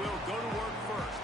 will go to work first.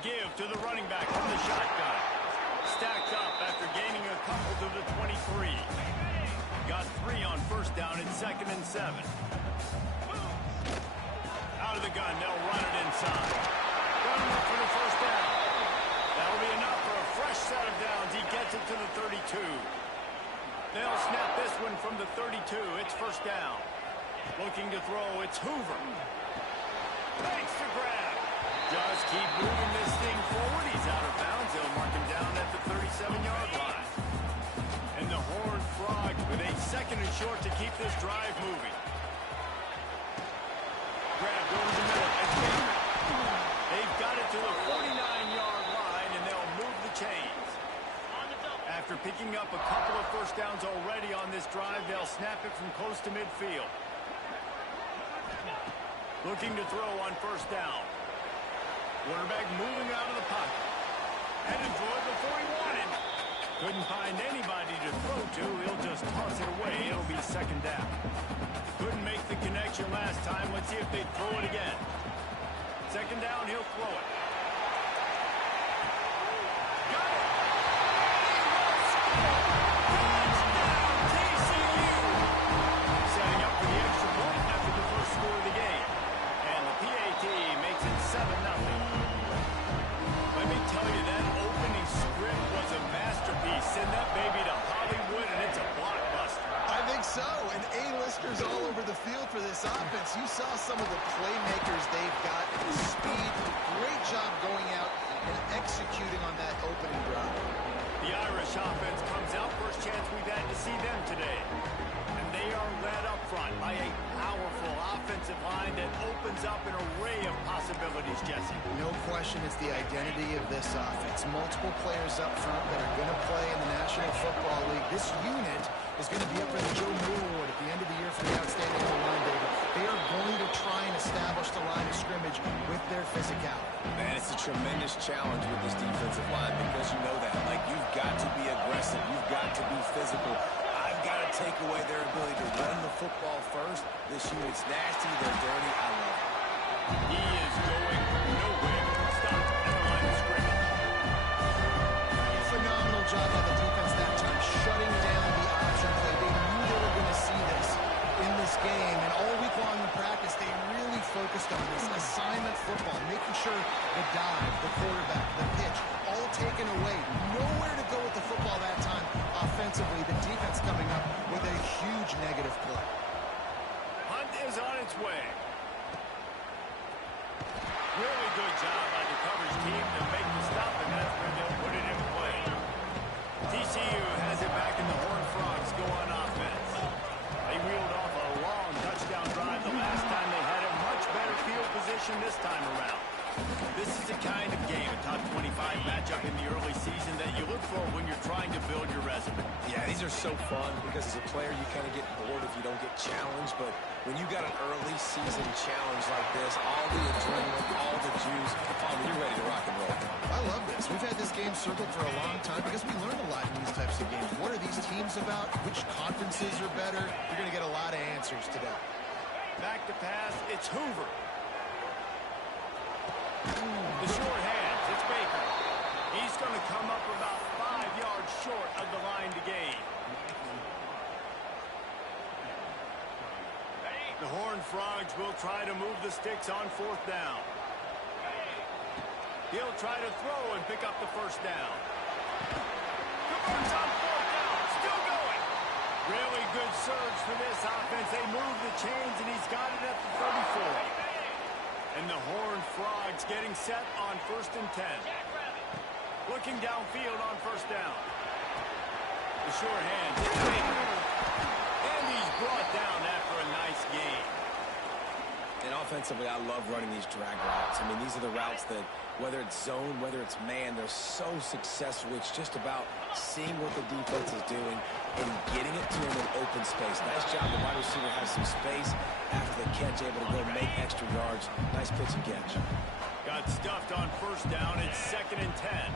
Give to the running back from the shotgun. Stacked up after gaining a couple to the 23. Got 3 on first down. It's 2nd and 7. Out of the gun, they'll run it inside. Run up for the first down. That'll be enough for a fresh set of downs. He gets it to the 32. They'll snap this one from the 32. It's first down. Looking to throw, it's Hoover. Thanks to grab. Just keep moving this thing forward. He's out of bounds. They'll mark him down at the 37-yard line. And the Horned Frogs with a 2nd and short to keep this drive moving. Grab goes to the middle. And they've got it to the 49-yard line, and they'll move the chains. After picking up a couple of first downs already on this drive, they'll snap it from close to midfield. Looking to throw on first down. Quarterback moving out of the pocket. Headed for it before he wanted. Couldn't find anybody to throw to. He'll just toss it away. It'll be 2nd down. Couldn't make the connection last time. Let's see if they throw it again. 2nd down, he'll throw it. Got it. Touchdown, TCU. Setting up for the extra point after the first score of the game. And the PAT makes it 7-0. Let me tell you, that opening script was a masterpiece. Send that baby to Hollywood, and it's a blockbuster. I think so, and A-listers all over the field for this offense. You saw some of the playmakers they've got, the speed, great job going out and executing on that opening drive. The Irish offense comes out. First chance we've had to see them today. And they are led up front by a powerful offensive line that opens up an array of possibilities, Jesse. No question it's the identity of this offense. Multiple players up front that are going to play in the National Football League. This unit is going to be up for the Joe Moore Award at the end of the year for the outstanding O-line, David. They are going to try and establish the line of scrimmage with their physicality. Man, it's a tremendous challenge with this defensive line because you know that. Like, you've got to be aggressive. You've got to be physical. I've got to take away their ability to run the football first. This unit's nasty. They're dirty. I love it. He is going nowhere. Stop at the line of scrimmage. Phenomenal job by the defense that time, shutting down the option play. They knew they were going to see this in this game, and all week long in practice, they really focused on this assignment football, making sure the dive, the quarterback, the pitch, all taken away. Nowhere to go with the football that time offensively. The defense coming up with a huge negative play. Hunt is on its way. Really good job by the coverage team to make the stop, and that's where they'll put it in play. TCU has it back, and the Horned Frogs go on offense. They wheeled off a long touchdown drive the last time they had a much better field position this time around. This is the kind of game, a top 25 matchup in the early season, that you look for when you're trying to build your resume. Yeah, these are so fun because as a player, you kind of get bored if you don't get challenged. But when you got an early season challenge like this, all the adrenaline, all the juice, you're ready to rock and roll. I love this. We've had this game circled for a long time because we learn a lot in these types of games. What are these teams about? Which conferences are better? You're going to get a lot of answers today. Back to pass, it's Hoover. The short hands, it's Baker. He's going to come up about 5 yards short of the line to gain. Frogs will try to move the sticks on 4th down. He'll try to throw and pick up the 1st down. Converts on 4th down. Still going. Really good surge for this offense. They move the chains, and he's got it at the 34. And the Horned Frogs getting set on 1st and 10. Looking downfield on 1st down. The sure hand. And he's brought down after a nice gain. And offensively, I love running these drag routes. I mean, these are the routes that, whether it's zone, whether it's man, they're so successful. It's just about seeing what the defense is doing and getting it to him in open space. Nice job. The wide receiver has some space after the catch, able to go make extra yards. Nice pitch and catch. Got stuffed on 1st down. It's 2nd and 10.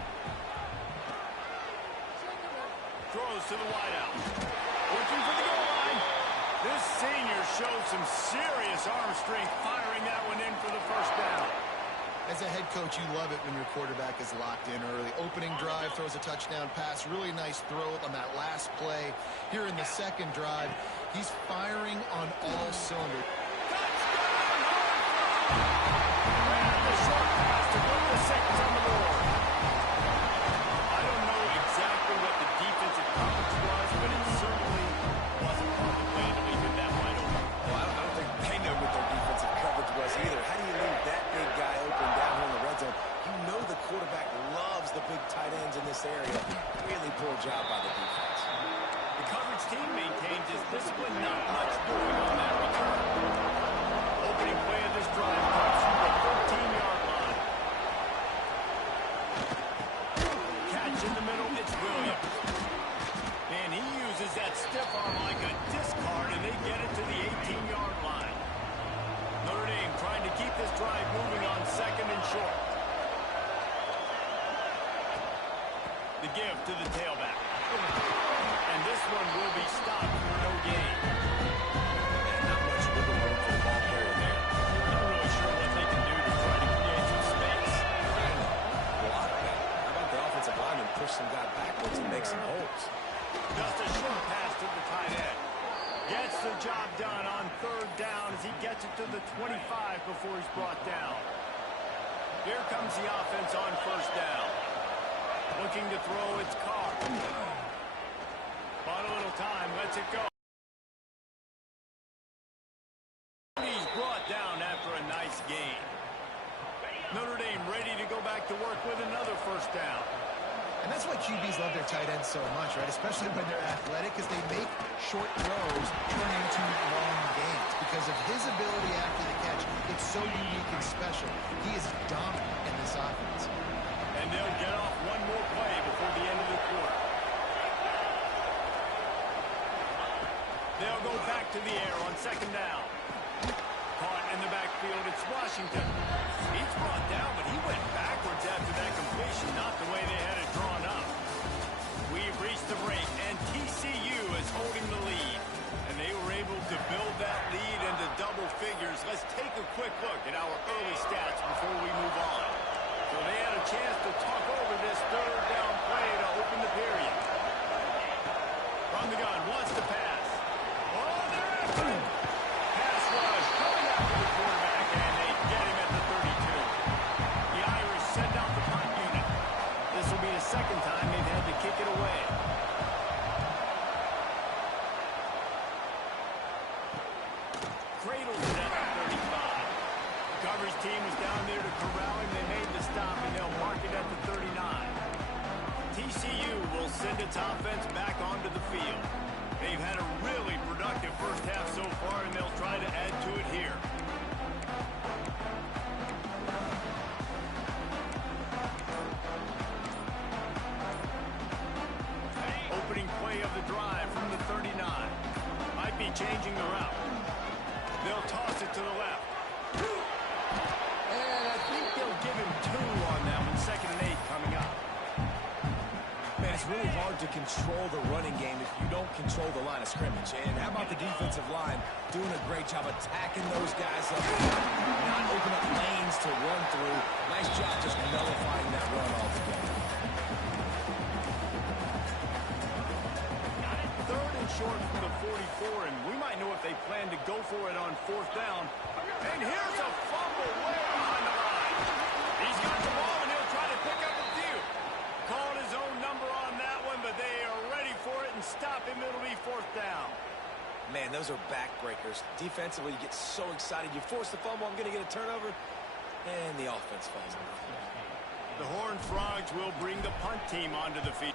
Throws to the wideout. Looking for the goal line. This senior shows some serious arm strength, firing that one in for the 1st down. As a head coach, you love it when your quarterback is locked in early. Opening drive, throws a touchdown pass. Really nice throw on that last play. Here in the 2nd drive, he's firing on all cylinders. Ran the short pass to put the 6 on the board. I don't know exactly what the defensive coverage was, but it certainly wasn't part of the plan to leave it that wide open. Well, I don't think they know what their defensive coverage was either. How do you leave that big guy open down here in the red zone? You know the quarterback loves the big tight ends in this area. Really poor job by the defense. The coverage team maintains his discipline, not much doing on that return. Opening play of this drive comes from the 13-yard line. Catch in the middle, it's Williams. And he uses that stiff arm like a discard, and they get it to the 18-yard line. Notre Dame trying to keep this drive moving on 2nd and short. The give to the tailback. And this one will be stopped for no gain. And not much wiggle room for the ball carrier there. Not really sure what they can do to try to create some space. Block that. How about the offensive lineman push some guy backwards and make some holes? Just a short pass to the tight end. Gets the job done on 3rd down as he gets it to the 25 before he's brought down. Here comes the offense on 1st down. Looking to throw, it's Carr. Bought a little time, lets it go. He's brought down after a nice gain. Notre Dame ready to go back to work with another 1st down. And that's why QBs love their tight ends so much, right? Especially when they're athletic, because they make short throws turn into long gains. Because of his ability after the catch, it's so unique and special. He is dominant in this offense. And they'll get off one more play before the end of the quarter. They'll go back to the air on 2nd down. Caught in the backfield, it's Washington. He's brought down, but he went backwards after that completion, not the way they had it drawn up. We've reached the break, and TCU is holding the lead. And they were able to build that lead into double figures. Let's take a quick look at our early stats before we move on. So they had a chance to talk over this 3rd down play to open the period. From the gun, wants to pass. Oh, they're after him. Pass rush coming after the quarterback, and they get him at the 32. The Irish send out the punt unit. This will be the 2nd time they've had to kick it away. Cradles it at the 35. The coverage team was down there to corral him. They made the stop, and they'll mark it at the 39. TCU will send its offense back onto the field. They've had a really productive 1st half so far, and they'll try to add to it here. Opening play of the drive from the 39. Might be changing the route. They'll toss it to the left. And I think they'll give him 2 on that one. 2nd and 8 coming up. Man, it's really hard to control the running game if you don't control the line of scrimmage. And how about the defensive line doing a great job attacking those guys up, not opening up lanes to run through. Nice job just nullifying that run altogether. 3rd and short from the 44, and we might know if they plan to go for it on fourth down. And here's a fumble way behind the line. He's got the ball, and he'll try to pick up a few. Calling his own number on that one, but they are ready for it and stop him. It'll be fourth down. Man, those are backbreakers. Defensively, you get so excited. You force the fumble, I'm going to get a turnover, and the offense falls over. The Horned Frogs will bring the punt team onto the field.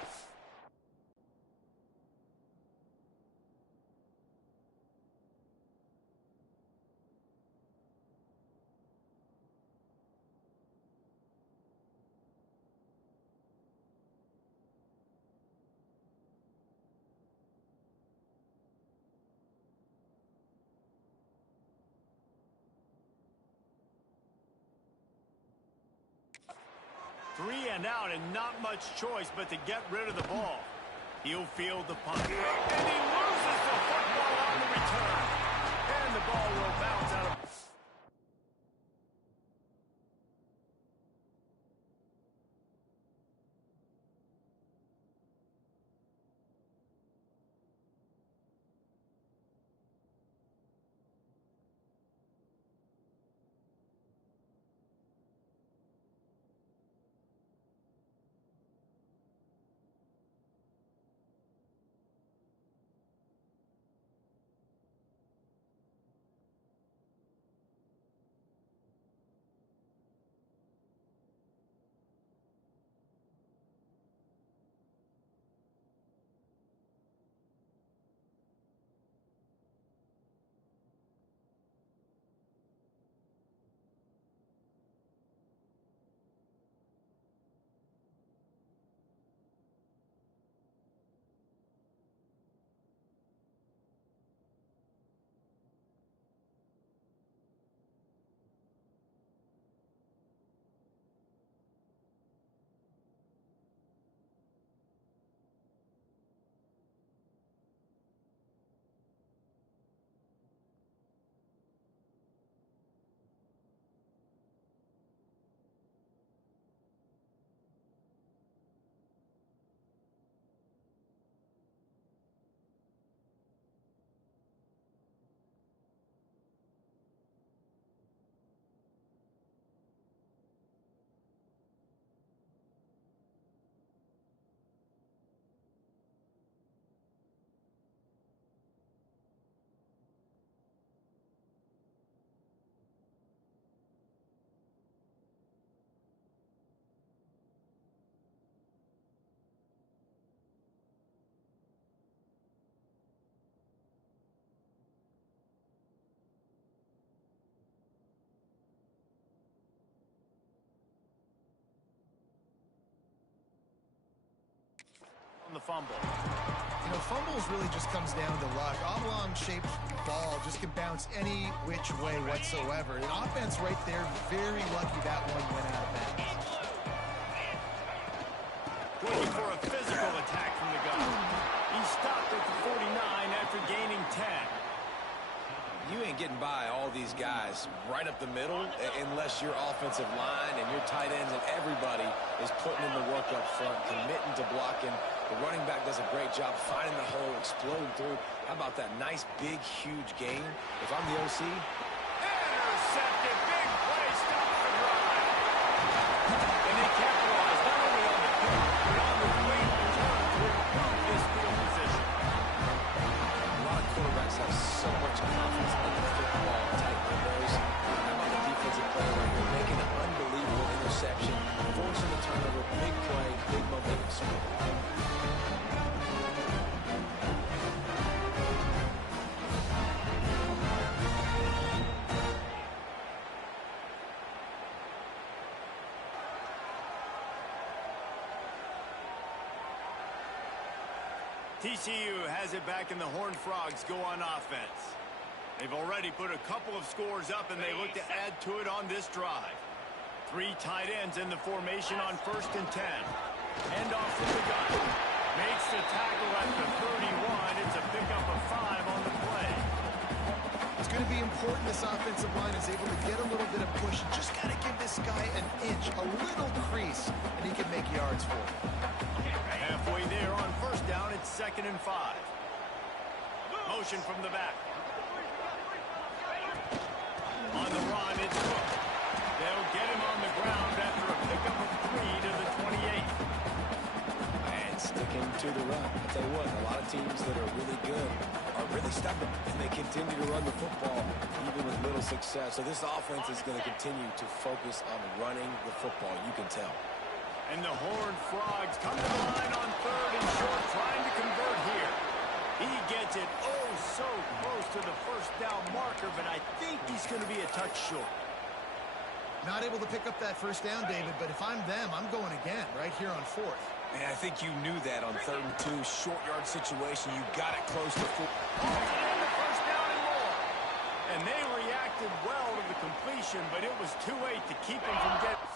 Three and out, and not much choice but to get rid of the ball. He'll field the punt. And he loses the football on the return. And the ball will bounce out of... on the fumble. You know, fumbles really just comes down to luck. Oblong-shaped ball just can bounce any which way whatsoever. The offense right there, very lucky that one went out of bounds. Looking for a physical attack from the gun. He stopped at the 49 after gaining 10. You ain't getting by all these guys right up the middle unless your offensive line and your tight ends and everybody is putting in the work up front, committing to blocking. The running back does a great job finding the hole, exploding through. How about that nice, big, huge gain? If I'm the OC... Intercepted. Big play. Stop the drive. And they capitalized not only on the kick, but on the great return to improve this field position. A lot of quarterbacks have so much confidence in the football tight windows. How about the defensive player right here making an unbelievable interception, forcing the turnover, big play, big momentum swing. TCU has it back, and the Horned Frogs go on offense. They've already put a couple of scores up, and they look to add to it on this drive. Three tight ends in the formation on 1st and 10. End off from the gun. Makes the tackle at the 31. It's a pickup of 5 on the play. It's going to be important this offensive line is able to get a little bit of push. Just got to give this guy an inch, a little crease, and he can make yards for it. Halfway there on 1st down, it's 2nd and 5. Motion from the back. On the run, it's Cook. They'll get him on the ground after a pickup of 3 to the 28. And sticking to the run. I'll tell you what, a lot of teams that are really good are really stubborn, and they continue to run the football even with little success. So this offense is going to continue to focus on running the football. You can tell. And the Horned Frogs come to the line on 3rd and short, trying to convert here. He gets it oh so close to the first down marker, but I think he's going to be a touch short. Not able to pick up that first down, David, but if I'm them, I'm going again right here on 4th. And I think you knew that on 3rd and 2, short yard situation. You got it close to 4. And the first down and more. And they reacted well to the completion, but it was too late to keep him from getting...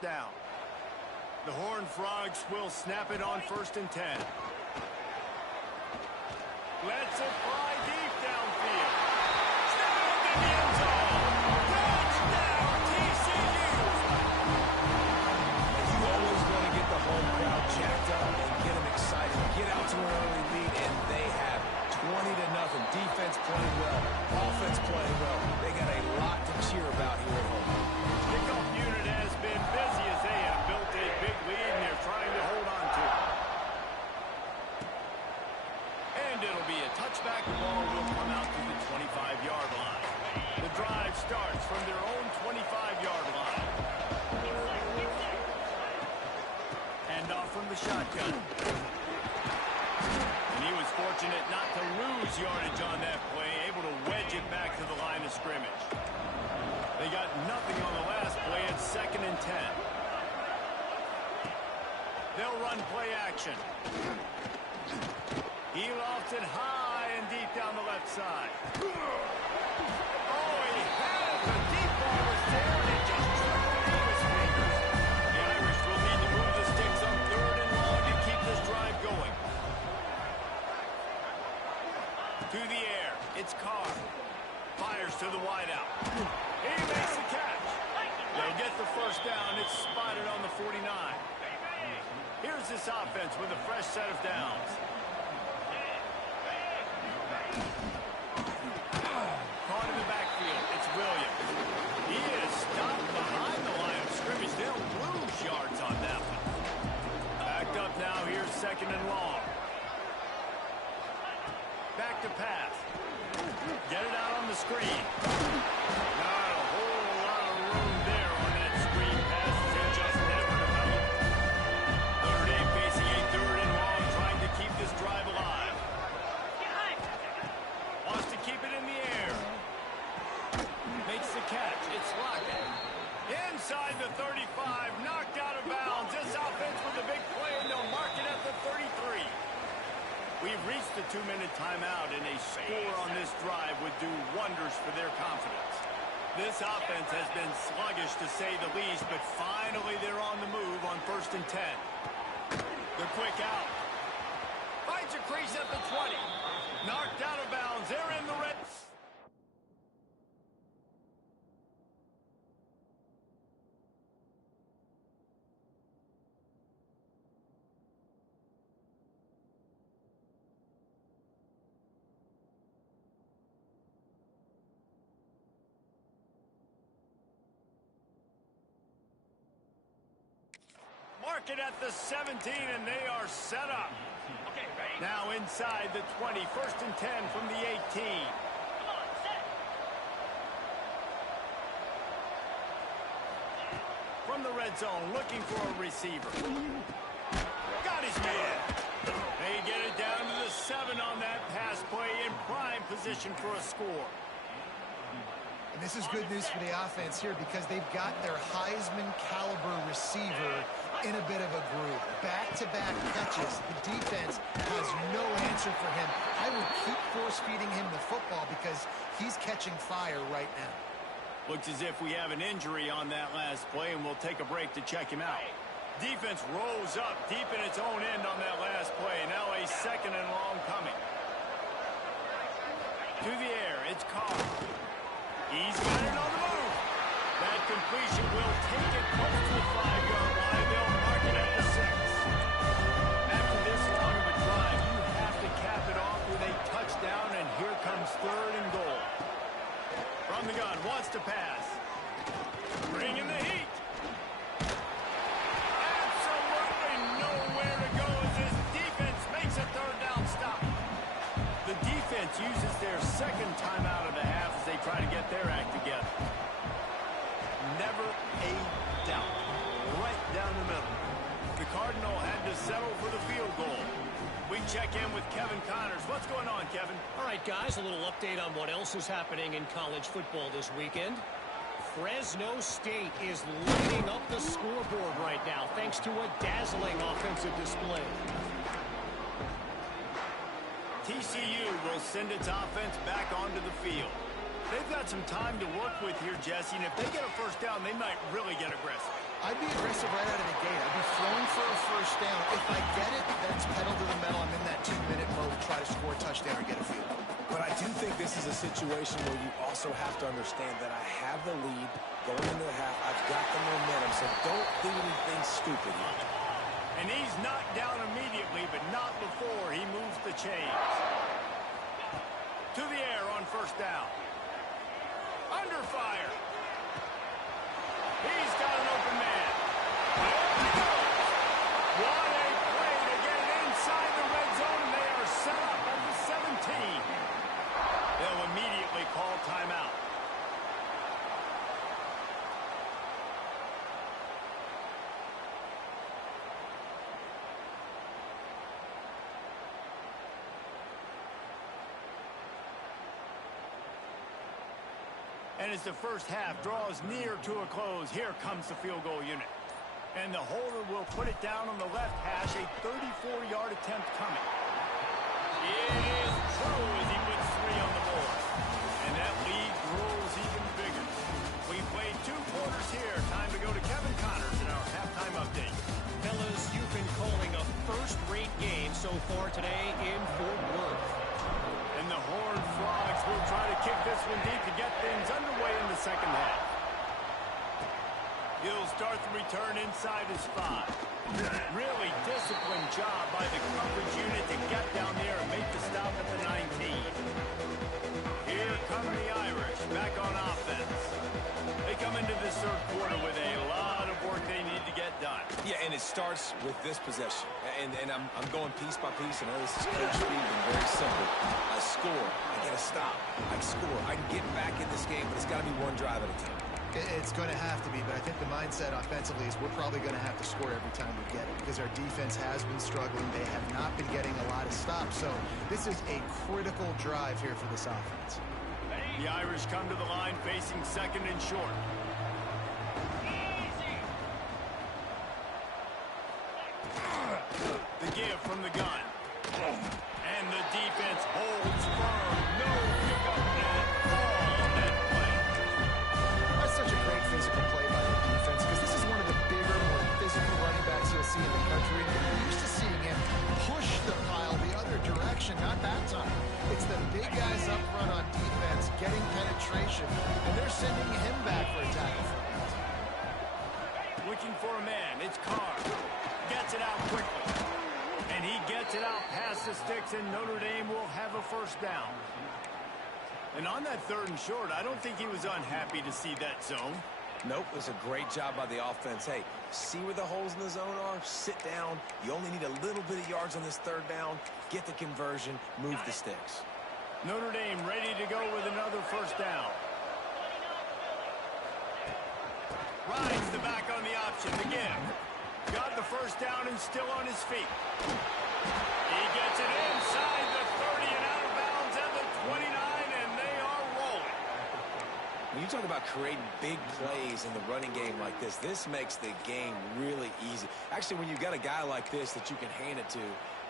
down. The Horned Frogs will snap it on 1st and 10. Lets it fly deep downfield. Snap it in the end zone. Touchdown, TCU! You always want to get the home crowd jacked up and get them excited. Get out to an early lead, and they have 20-0. Defense playing well. Offense playing well. They got a lot to cheer about here at home. Kickoff unit has been busy as they have built a big lead and they're trying to hold on to it. And it'll be a touchback. The ball will come out to the 25-yard line. The drive starts from their own 25-yard line. Hand off from the shotgun. And he was fortunate not to lose yardage on that play, able to wedge it back to the line of scrimmage. They got nothing on the last play. It's 2nd and 10. They'll run play action. He lofts it high and deep down the left side. Oh, he had it. The deep ball was there, and it just tripped through his fingers. The Irish will need to move the sticks on 3rd and long to keep this drive going. To the air. It's Carr. Fires to the wideout. He makes the catch. They'll get the first down. It's spotted on the 49. Here's this offense with a fresh set of downs. Caught in the backfield. It's Williams. He is stopped behind the line of scrimmage. They'll lose yards on that one. Backed up now. Here's 2nd and long. Back to pass. Get it out on the screen. Not a whole lot of room there on that screen pass. They just never developed. Notre Dame facing a 3rd and long, trying to keep this drive alive. Wants to keep it in the air. Makes the catch. It's Lockett. Inside the 35, knocked out of bounds. This offense with a big play, and they'll mark it at the 33. We've reached the 2-minute timeout, and a score on this drive would do wonders for their confidence. This offense has been sluggish, to say the least, but finally they're on the move on 1st and 10. The quick out. Finds a crease at the 20. Knocked out of bounds. They're in the red. Mark it at the 17, and they are set up. Okay, ready? Now inside the 20, 1st and 10 from the 18. Come on, set. From the red zone, looking for a receiver. Got his man. They get it down to the 7 on that pass play, in prime position for a score. And this is good news for the offense here because they've got their Heisman caliber receiver in a bit of a groove. Back-to-back catches. The defense has no answer for him. I would keep force-feeding him the football because he's catching fire right now. Looks as if we have an injury on that last play, and we'll take a break to check him out. Defense rose up deep in its own end on that last play. Now a second and long coming. To the air, it's Carr. He's got it on the move. That completion will take it close to the 5-yard line. They'll mark it at the 6. After this long of a drive, you have to cap it off with a touchdown, and here comes 3rd and goal. From the gun, wants to pass. Bringing the heat. Absolutely nowhere to go as this defense makes a 3rd down stop. The defense uses their second timeout of the half as they try to get their act together. Never a doubt. Right down the middle. The Cardinal had to settle for the field goal. We check in with Kevin Connors. What's going on, Kevin? All right, guys, a little update on what else is happening in college football this weekend. Fresno State is lighting up the scoreboard right now thanks to a dazzling offensive display. TCU will send its offense back onto the field. They've got some time to work with here, Jesse, and if they get a first down, they might really get aggressive. I'd be aggressive right out of the gate. I'd be throwing for a first down. If I get it, then it's pedal to the metal. I'm in that 2-minute mode to try to score a touchdown or get a field goal. But I do think this is a situation where you also have to understand that I have the lead going into the half. I've got the momentum, so don't do anything stupid here. And he's knocked down immediately, but not before he moves the chains. To the air on first down. Under fire. He's got an open man. There he goes. What a play to get it inside the red zone, and they are set up at the 17. They'll immediately call timeout. And as the first half draws near to a close, here comes the field goal unit. And the holder will put it down on the left hash, a 34-yard attempt coming. It is true as he puts 3 on the board. And that lead grows even bigger. We played 2 quarters here. Time to go to Kevin Connors in our halftime update. Fellas, you've been calling a first-rate game so far today in Fort Worth. And the Horned Frogs will try to kick this one deep to get things underway in the second half. He'll start the return inside his 5. Really disciplined job by the coverage unit to get down there and make the stop at the 19. Here come the Irish back on offense. They come into this third quarter with a lot of work they need to get done. Yeah, and it starts with this possession. And I'm going piece by piece. I know this is coach speed and very simple. I score. I get a stop. I score. I can get back in this game, but it's got to be one drive at a time. It's going to have to be, but I think the mindset offensively is we're probably going to have to score every time we get it because our defense has been struggling. They have not been getting a lot of stops, so this is a critical drive here for this offense. The Irish come to the line facing second and short. The give from the gun. And the defense holds firm. No pickup at all on that play. That's such a great physical play by the defense because this is one of the bigger, more physical running backs you'll see in the country. We're used to seeing him push the pile the other direction, not that time. It's the big guys up front on defense getting penetration, and they're sending him back for a tackle for that. Looking for a man. It's Carr. Gets it out quickly. And he gets it out past the sticks, and Notre Dame will have a first down. And on that third and short, I don't think he was unhappy to see that zone. Nope, it was a great job by the offense. Hey, see where the holes in the zone are? Sit down. You only need a little bit of yards on this third down. Get the conversion. Move the sticks. Notre Dame ready to go with another first down. Rides the back on the option. The give. Got the first down and still on his feet. He gets it inside the 30 and out of bounds at the 29, and they are rolling. When you talk about creating big plays in the running game like this makes the game really easy. Actually, when you've got a guy like this that you can hand it to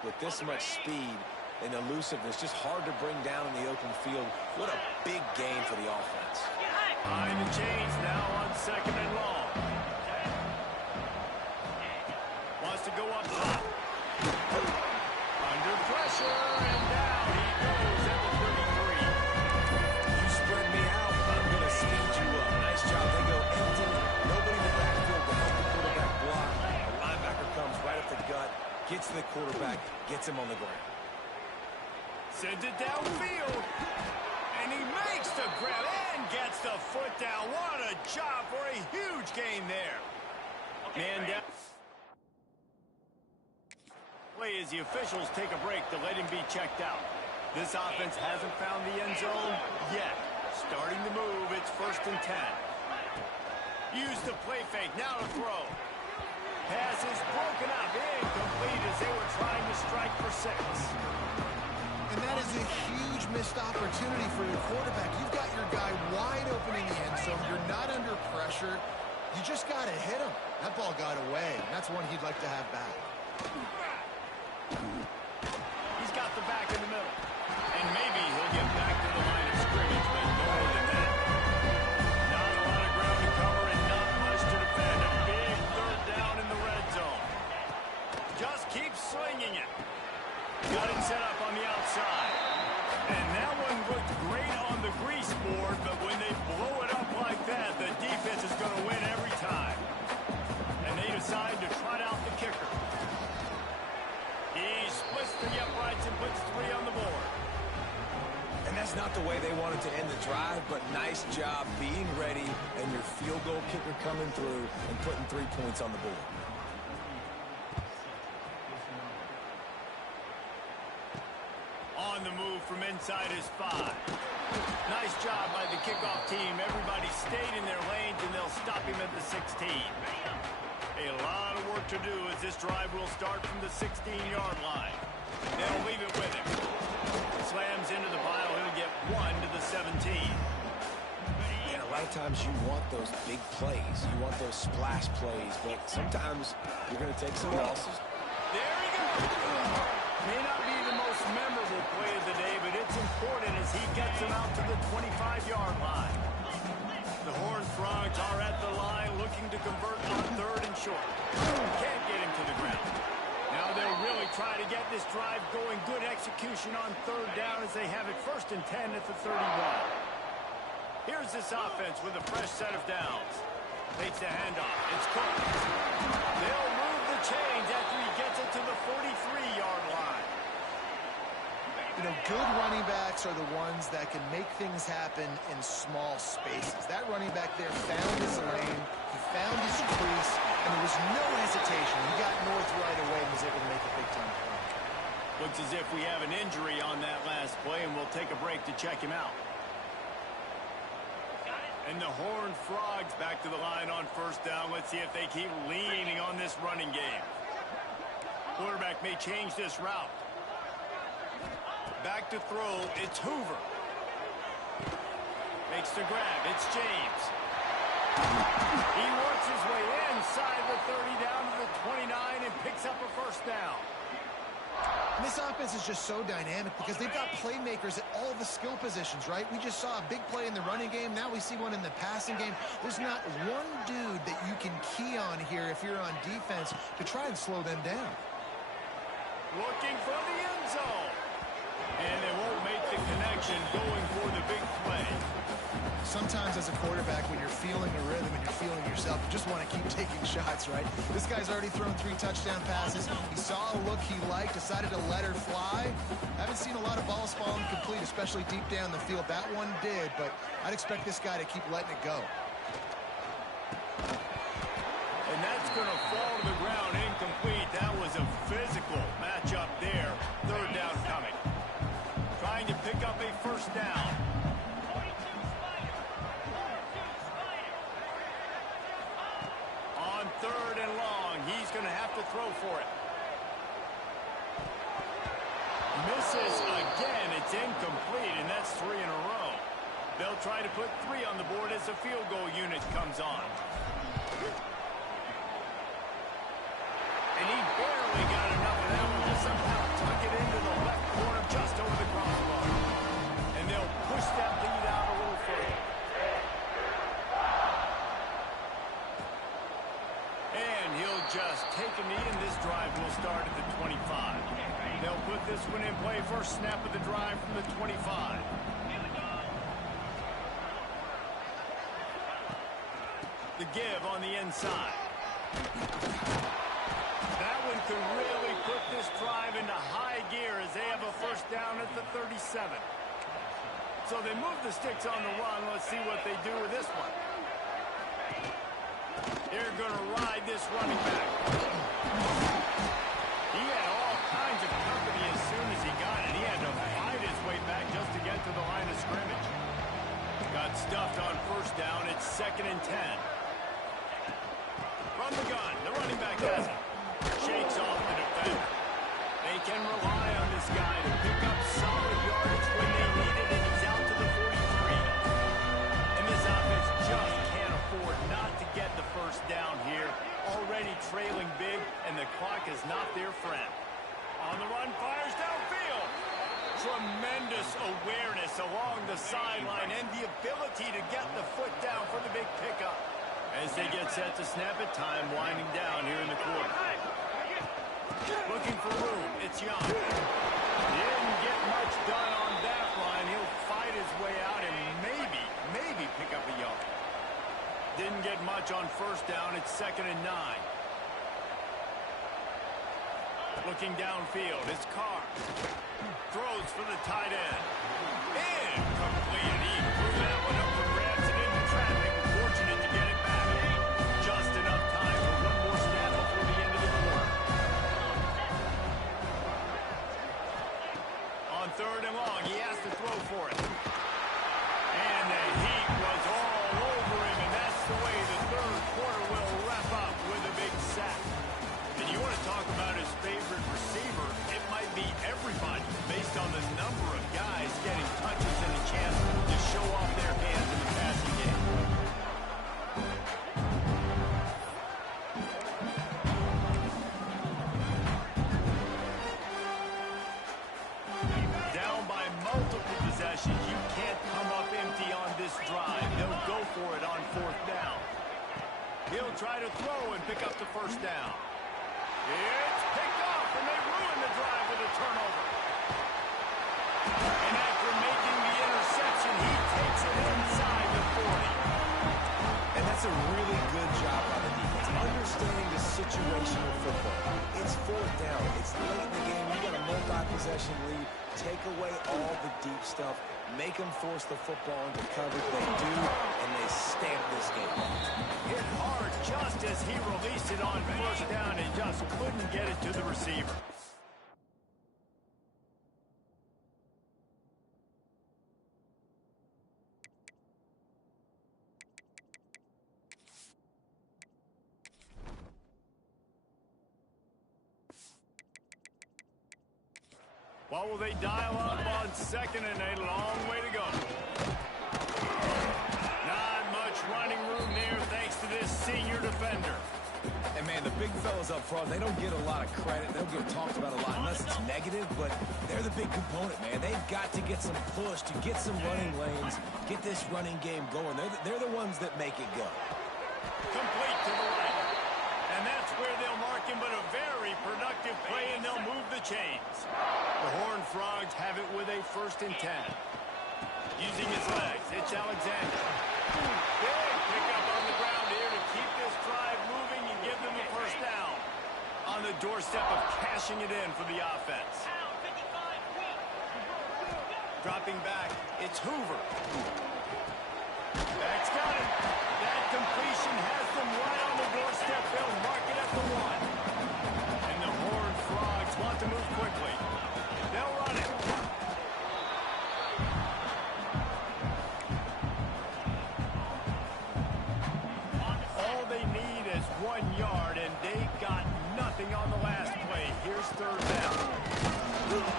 with this much speed, and elusiveness. Just hard to bring down in the open field. What a big game for the offense. Behind the chains now on 2nd and long. Wants to go up top. Under pressure, and down he goes at the 33. You spread me out, I'm going to speed you up. Nice job. They go empty. Nobody in the backfield to help the quarterback block. The linebacker comes right up the gut, gets to the quarterback, gets him on the ground. Sends it downfield. And he makes the grab and gets the foot down. What a job for a huge gain there. Man down. Play as the officials take a break to let him be checked out. This offense hasn't found the end zone yet. Starting to move, it's 1st and 10. Use the play fake, now to throw. Pass is broken up, incomplete as they were trying to strike for 6. And that is a huge missed opportunity for your quarterback. You've got your guy wide open in the end zone. You're not under pressure. You just got to hit him. That ball got away, and that's one he'd like to have back. He's got the back in the middle. And maybe he'll get back to the line of scrimmage, but more than that. Not a lot of ground to cover and not much to defend. A big 3rd down in the red zone. Just keep slinging it. Got it set up on the outside. And that one looked great on the grease board, but when they blow it up like that, the defense is going to win every time. And they decide to trot out the kicker. He splits the uprights and puts 3 on the board. And that's not the way they wanted to end the drive, but nice job being ready and your field goal kicker coming through and putting 3 points on the board. On the move from inside is 5. Nice job by the kickoff team. Everybody stayed in their lanes, and they'll stop him at the 16. A lot of work to do as this drive will start from the 16-yard line. They'll leave it with him. Slams into the pile. He'll get 1 to the 17. And a lot of times you want those big plays. You want those splash plays, but sometimes you're going to take some losses. There he goes. May not be the most memorable play of the day, but it's important as he gets him out to the 25-yard line. The Horned Frogs are at the line looking to convert on 3rd and short. Can't get him to the ground. Now they'll really try to get this drive going. Good execution on 3rd down as they have it 1st and 10 at the 31. Here's this offense with a fresh set of downs. Takes the handoff. It's Cook. They'll move the chains after he gets it to the 43-yard line. You know, good running backs are the ones that can make things happen in small spaces. That running back there found his lane, he found his crease, and there was no hesitation. He got north right away and was able to make a big-time play. Looks as if we have an injury on that last play, and we'll take a break to check him out. And the Horned Frogs back to the line on 1st down. Let's see if they keep leaning on this running game. Quarterback may change this route. Back to throw, it's Hoover. Makes the grab, it's James. He works his way inside the 30 down to the 29 and picks up a 1st down. And this offense is just so dynamic because they've got playmakers at all the skill positions, right? We just saw a big play in the running game. Now we see one in the passing game. There's not one dude that you can key on here if you're on defense to try and slow them down. Looking for the end zone. And they won't make the connection going for the big play. Sometimes as a quarterback, when you're feeling the rhythm and you're feeling yourself, you just want to keep taking shots, right? This guy's already thrown 3 touchdown passes. He saw a look he liked, decided to let her fly. Haven't seen a lot of balls fall incomplete, especially deep down the field. That one did, but I'd expect this guy to keep letting it go. And that's going to fall to the ground incomplete. That was a physical matchup there. 3rd down coming. Trying to pick up a 1st down. On 3rd and long, he's going to have to throw for it. Misses again. It's incomplete, and that's 3 in a row. They'll try to put 3 on the board as the field goal unit comes on. And he barely got enough of that one to somehow tuck it into the left corner. away first snap of the drive from the 25. The give on the inside. That one could really put this drive into high gear as they have a first down at the 37. So they move the sticks on the run. Let's see what they do with this one. They're going to ride this running back. He had all kinds of company as soon as he got it. He had to fight his way back just to get to the line of scrimmage. Got stuffed on first down. It's 2nd and 10. From the gun, the running back has it. Shakes off the defender. They can rely on this guy to pick up solid yardage when they need it, and he's out to the 43. And this offense just can't afford not to get the first down here. Already trailing big, and the clock is not their friend. On the run, fires downfield. Tremendous awareness along the sideline and the ability to get the foot down for the big pickup. As they get set to snap it, time winding down here in the quarter. Looking for room, it's Young. He didn't get much done on that line. He'll fight his way out and maybe pick up a yard. Didn't get much on first down. It's 2nd and 9. Looking downfield, it's Carr. Throws for the tight end. Incomplete. He threw that one up for grabs and into traffic. Fortunate to get it back. Just enough time for one more snap before the end of the quarter. On 3rd and long, he has to throw for it. And the heat was all over him, and that's the way the 3rd quarter will wrap up with a big sack. And you want to talk about his favorite receiver, it might be everybody based on the number of guys getting touches and a chance to show off their hands in the passing game. Down by multiple possessions, you can't come up empty on this drive. They'll go for it on 4th down. He'll try to throw and pick up the first down. It's picked off, and they ruin the drive with a turnover. And after making the interception, he takes it inside the 40. And that's a really good job by the defense, understanding the situation of football. It's 4th down. It's late in the game. You got a multi-possession lead. Take away all the deep stuff. Make them force the football into coverage. They do, and they stamp this game. Hit hard just as he released it on first down and just couldn't get it to the receiver. What will they dial up on 2nd and a long way to go? Not much running room there thanks to this senior defender. And, man, the big fellas up front, they don't get a lot of credit. They don't get talked about a lot unless it's negative, but they're the big component, man. They've got to get some push, to get some running lanes, get this running game going. They're the ones that make it go. Complete to the right. And that's where they'll mark him, but a very productive play, and they'll move the chains. The Horned Frogs have it with a 1st and 10. Using his legs, it's Alexander. Big pickup on the ground here to keep this drive moving and give them a first down. On the doorstep of cashing it in for the offense. Dropping back, it's Hoover. That's got it. That completion has them right on the doorstep. They'll mark it at the 1. And the Horned Frogs want to move quickly. They'll run it. All they need is 1 yard, and they got nothing on the last play. Here's 3rd down.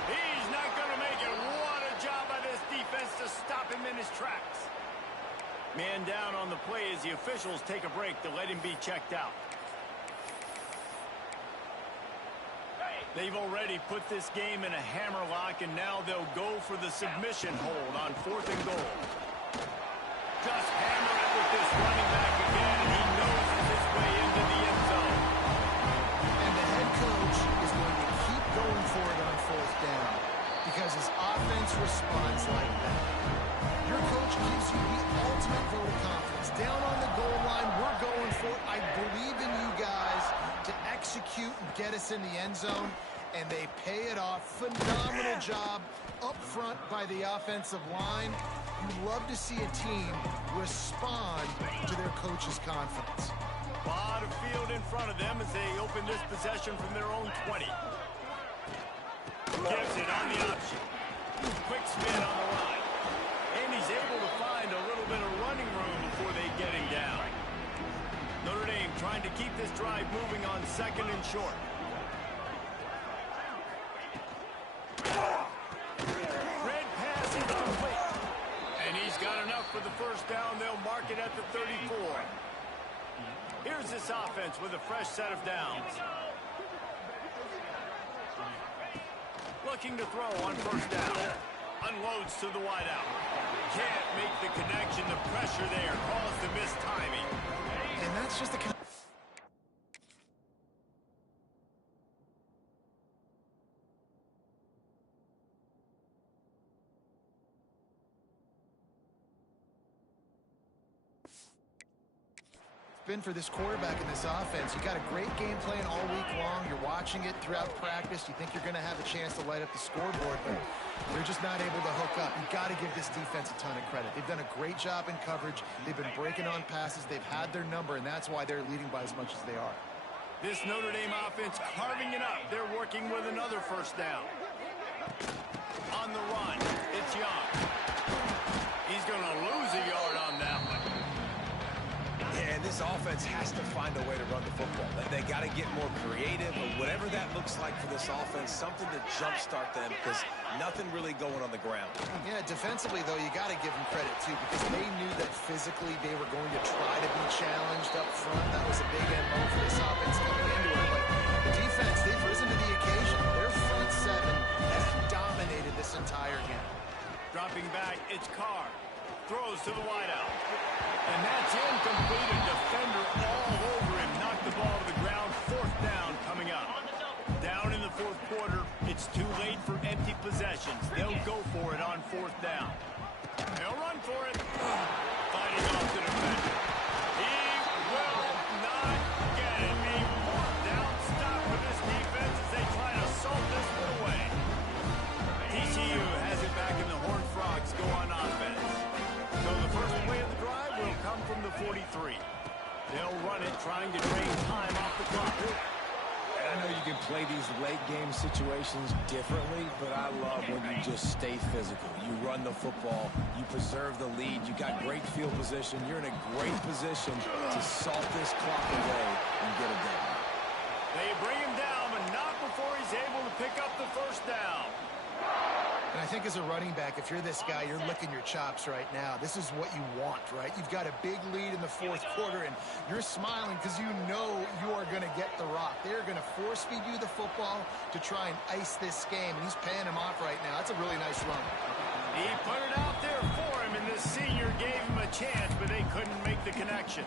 He's not going to make it. What a job by this defense to stop him in his tracks. Man down on the play as the officials take a break to let him be checked out. They've already put this game in a hammerlock, and now they'll go for the submission hold on 4th and goal. Just hammer it with this running back again, and he noses his way into the end zone. And the head coach is going to keep going for it on 4th down because his offense responds like that. Your coach gives you the ultimate vote of confidence. Down on the goal line, we're going for it. I believe in you guys to execute and get us in the end zone, and they pay it off. Phenomenal job up front by the offensive line. You love to see a team respond to their coach's confidence. A lot of field in front of them as they open this possession from their own 20. Gives it on the option. Quick spin on the line. And he's able to find a little bit of running room before they get him down. Notre Dame trying to keep this drive moving on 2nd and short. Red pass is complete. And he's got enough for the first down. They'll mark it at the 34. Here's this offense with a fresh set of downs. Looking to throw on first down. Unloads to the wideout. Can't make the connection. The pressure there caused the missed timing. And that's just the kind. Been for this quarterback in this offense. You got a great game plan all week long. You're watching it throughout practice. You think you're going to have a chance to light up the scoreboard, but they're just not able to hook up. You got to give this defense a ton of credit. They've done a great job in coverage. They've been breaking on passes. They've had their number, and that's why they're leading by as much as they are. This Notre Dame offense carving it up. They're working with another first down. On the run, it's Young. He's going to lose a yard on that one. And this offense has to find a way to run the football. They got to get more creative, or whatever that looks like for this offense, something to jumpstart them, because nothing really going on the ground. Yeah, defensively, though, you got to give them credit, too, because they knew that physically they were going to try to be challenged up front. That was a big MO for this offense coming into it. But the defense, they've risen to the occasion. Their front seven has dominated this entire game. Dropping back, it's Carr. Throws to the wideout. And that's incomplete. A defender all over him. Knocked the ball to the ground. 4th down coming up. Down in the 4th quarter. It's too late for empty possessions. They'll go for it on 4th down. They'll run for it. Fighting off the defender. He will not get it. A 4th down stop for this defense as they try to salt this one away. TCU has it back in the Horned Frogs go on offense. So the first play of the drive will come from the 43. They'll run it, trying to drain time off the clock. And I know you can play these late-game situations differently, but I love when you just stay physical. You run the football, you preserve the lead, you got great field position, you're in a great position to salt this clock away and get it done. They bring him down, but not before he's able to pick up the first down. And I think as a running back, if you're this guy, you're licking your chops right now. This is what you want, right? You've got a big lead in the 4th quarter, and you're smiling because you know you are going to get the rock. They're going to force-feed you the football to try and ice this game, and he's paying him off right now. That's a really nice run. He put it out there for him, and the senior gave him a chance, but they couldn't make the connection.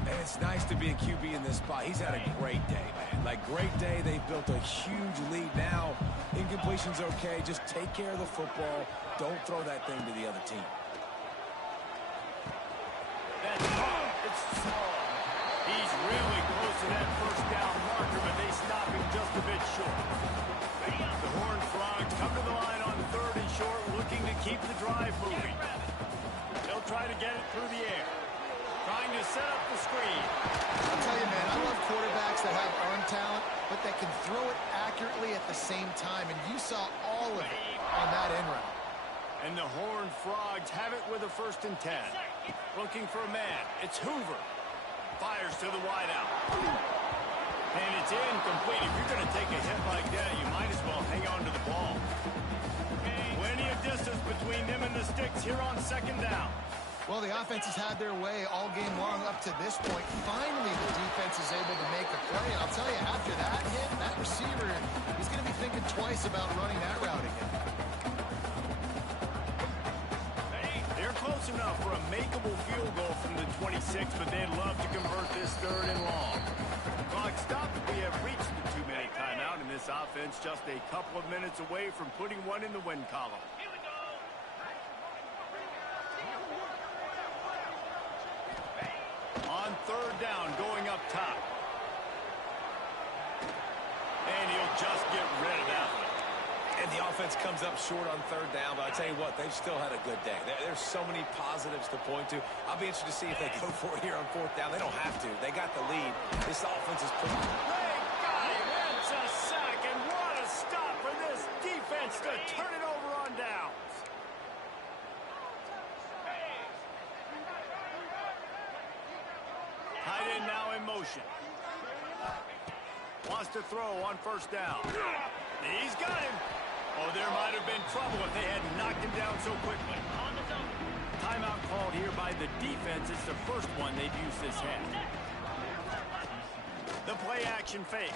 And it's nice to be a QB in this spot. He's had a great day, man. Like, great day. They've built a huge lead now. Incompletion's okay. Just take care of the football. Don't throw that thing to the other team. That's small. It's small. He's really close to that first down marker, but they stop him just a bit short. The Horned Frogs come to the line on 3rd and short, looking to keep the drive moving. They'll try to get it through the air. Trying to set up the screen. I'll tell you, man, I love quarterbacks that have arm talent, but that can throw it accurately at the same time, and you saw all of it on that end route. And the Horned Frogs have it with a 1st and 10. Looking for a man. It's Hoover. Fires to the wideout. And it's incomplete. If you're going to take a hit like that, you might as well hang on to the ball. Plenty of distance between them and the sticks here on 2nd down. Well, the offense has had their way all game long up to this point. Finally, the defense is able to make a play. And I'll tell you, after that hit, that receiver, he's going to be thinking twice about running that route again. They're close enough for a makeable field goal from the 26, but they'd love to convert this 3rd and long. Clock stopped. We have reached the 2-minute timeout, and this offense just a couple of minutes away from putting one in the win column. On third down, going up top. And he'll just get rid of that one. And the offense comes up short on third down, but I tell you what, they've still had a good day. There's so many positives to point to. I'll be interested to see if they go for it here on fourth down. They don't have to. They got the lead. This offense is pretty... They got him. It's a sack, and what a stop for this defense to turn it over on downs. Tight end now in motion. Wants to throw on first down. He's got him. Oh, there might have been trouble if they hadn't knocked him down so quickly. Timeout called here by the defense. It's the first one they've used this half. The play action fake.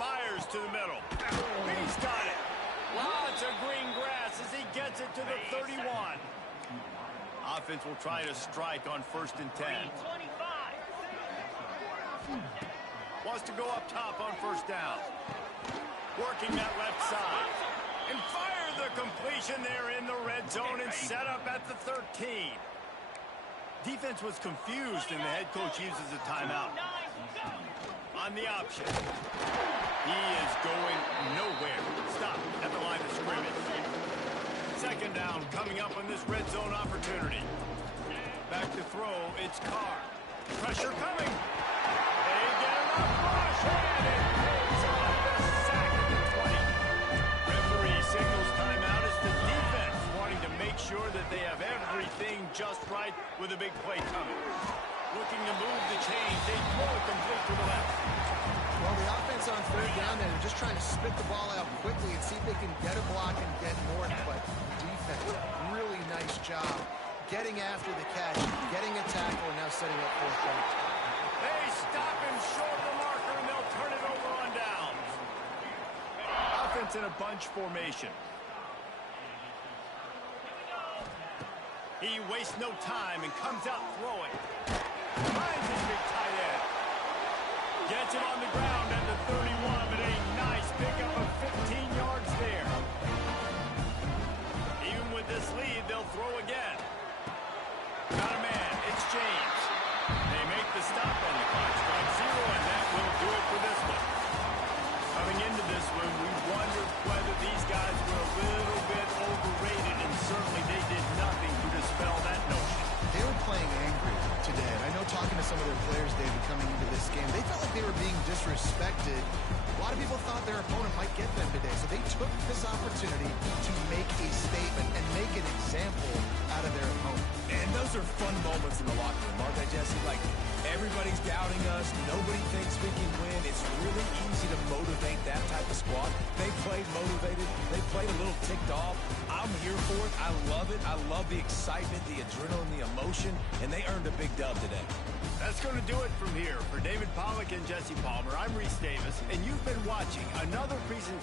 Fires to the middle. He's got it. Lots of green grass as he gets it to the 31. Offense will try to strike on 1st and 10. Wants to go up top on first down. Working that left side. And fire the completion there in the red zone and set up at the 13. Defense was confused and the head coach uses a timeout. On the option. He is going nowhere. Stop at the line of scrimmage. Second down coming up on this red zone opportunity. Back to throw, it's Carr. Pressure coming. They get him up, rush, and it pays off the sack at the 20. Referee signals timeout as the defense wanting to make sure that they have everything just right with a big play coming. Looking to move the chains, they throw complete to the left. Well, the offense on third down there, they're just trying to spit the ball out quickly and see if they can get a block and get north, but defense, really nice job getting after the catch, getting a tackle, and now setting up fourth down. They stop him short of the marker, and they'll turn it over on downs. Offense in a bunch formation. He wastes no time and comes out throwing. Finds his big tight end. Gets it on the ground at the 31, but a nice pickup of 15 yards there. Even with this lead, they'll throw again. Got a man. It's James. They make the stop on the clock. Strike zero, and that will do it for this one. Coming into this one, we wondered whether these guys were a little bit overrated, and certainly they did nothing to dispel that notion. They were playing angry today. I know talking to some of their players, David, coming into this game, they felt like they were being disrespected. A lot of people thought their opponent might get them today, so they took this opportunity to make a statement and make an example out of their opponent. And those are fun moments in the locker room, aren't they, Jesse? Like, everybody's doubting us. Nobody thinks we can win. It's really easy to motivate that type of squad. They played motivated. They played a little ticked off. I'm here for it. I love it. I love the excitement, the adrenaline, the emotion, and they earned a big dub today. That's going to do it from here. For David Pollack and Jesse Palmer, I'm Reese Davis, and you've been watching another presentation.